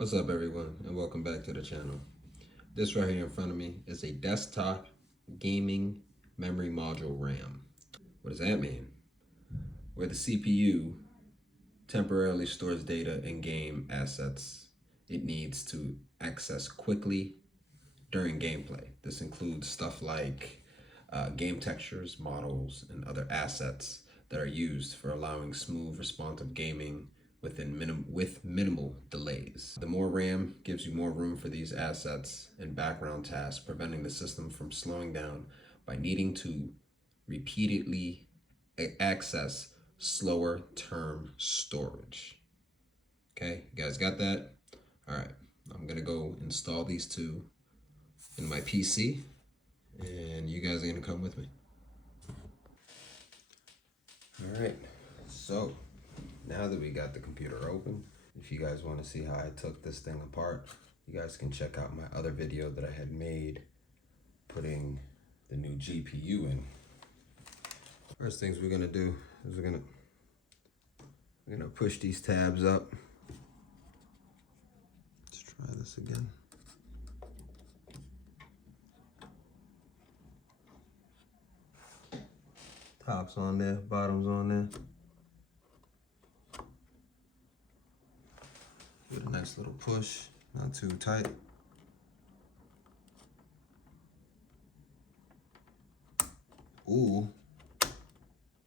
What's up everyone, and welcome back to the channel. This right here in front of me is a desktop gaming memory module RAM. What does that mean? Where the CPU temporarily stores data and game assets it needs to access quickly during gameplay. This includes stuff like game textures, models, and other assets that are used for allowing smooth, responsive gaming with minimal delays. The more RAM gives you more room for these assets and background tasks, preventing the system from slowing down by needing to repeatedly access slower term storage. Okay, you guys got that? All right, I'm gonna go install these two in my PC, and you guys are gonna come with me. All right, so now that we got the computer open, if you guys want to see how I took this thing apart, you guys can check out my other video that I had made putting the new GPU in. First things we're gonna do is we're gonna push these tabs up. Let's try this again. Top's on there, bottom's on there. Give it a nice little push, not too tight. Ooh.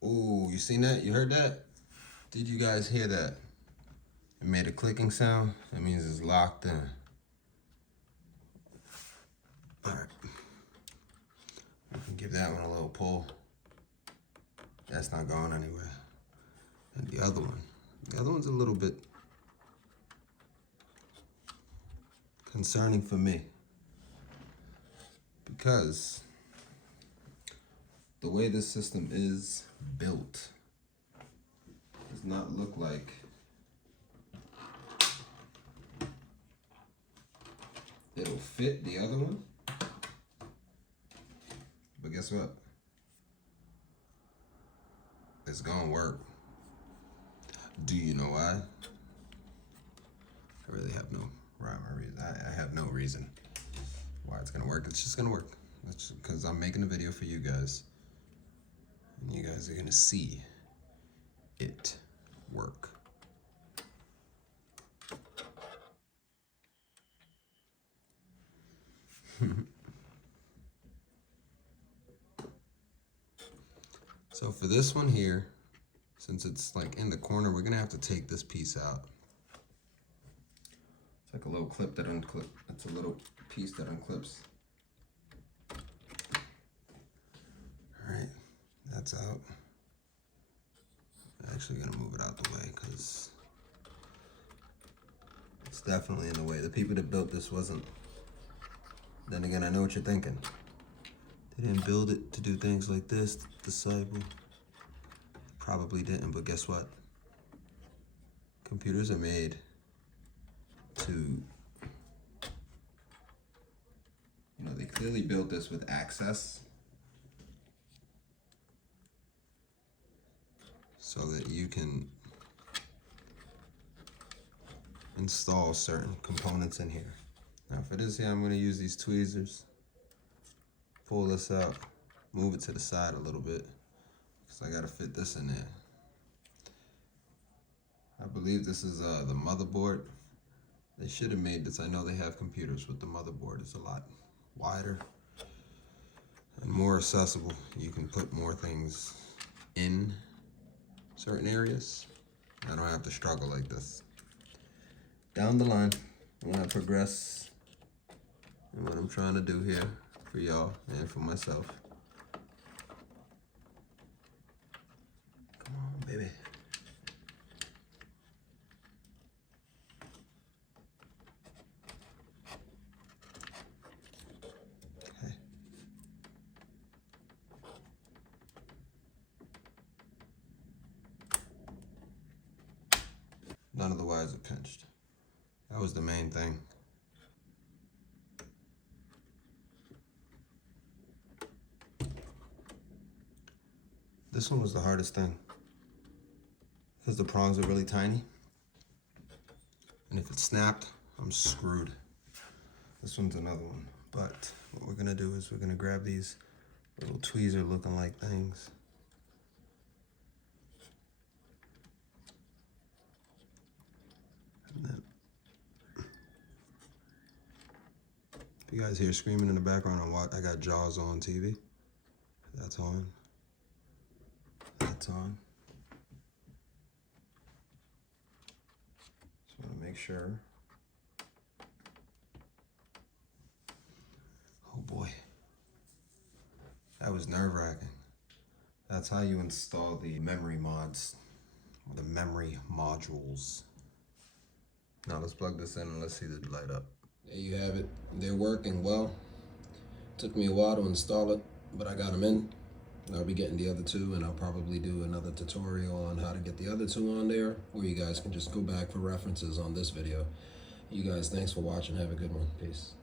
Ooh, you seen that? You heard that? Did you guys hear that? It made a clicking sound. That means it's locked in. All right. I can give that one a little pull. That's not going anywhere. And the other one's a little bit concerning for me, because the way this system is built does not look like it'll fit the other one. But guess what? It's gonna work. Do you know why? I really have no rhyme or reason. I have no reason why it's gonna work. It's just gonna work. That's because I'm making a video for you guys, and you guys are gonna see it work. So for this one here, since it's like in the corner, we're gonna have to take this piece out. It's like a little clip that unclips. It's a little piece that unclips. All right, that's out. I'm actually gonna move it out the way because it's definitely in the way. The people that built this wasn't. Then again, I know what you're thinking. They didn't build it to do things like this, disciple. Probably didn't, but guess what? Computers are made to, they clearly built this with access so that you can install certain components in here. Now for this here, I'm gonna use these tweezers, pull this out, move it to the side a little bit, because I gotta fit this in there. I believe this is the motherboard. They should have made this. I know they have computers with the motherboard. It's a lot wider and more accessible. You can put more things in certain areas. I don't have to struggle like this. Down the line, when I progress in what I'm trying to do here for y'all and for myself. Come on, baby. Okay. None of the wires are pinched. That was the main thing. This one was the hardest thing because the prongs are really tiny. And if it snapped, I'm screwed. This one's another one. But what we're gonna do is we're gonna grab these little tweezer looking like things. And then, if you guys hear screaming in the background, I got Jaws on TV. That's on. That's on. Just want to make sure. Oh boy. That was nerve-wracking. That's how you install the memory mods, or the memory modules. Now let's plug this in and let's see the light up. There you have it. They're working well. Took me a while to install it, but I got them in. I'll be getting the other two, and I'll probably do another tutorial on how to get the other two on there, or you guys can just go back for references on this video. You guys, thanks for watching. Have a good one. Peace.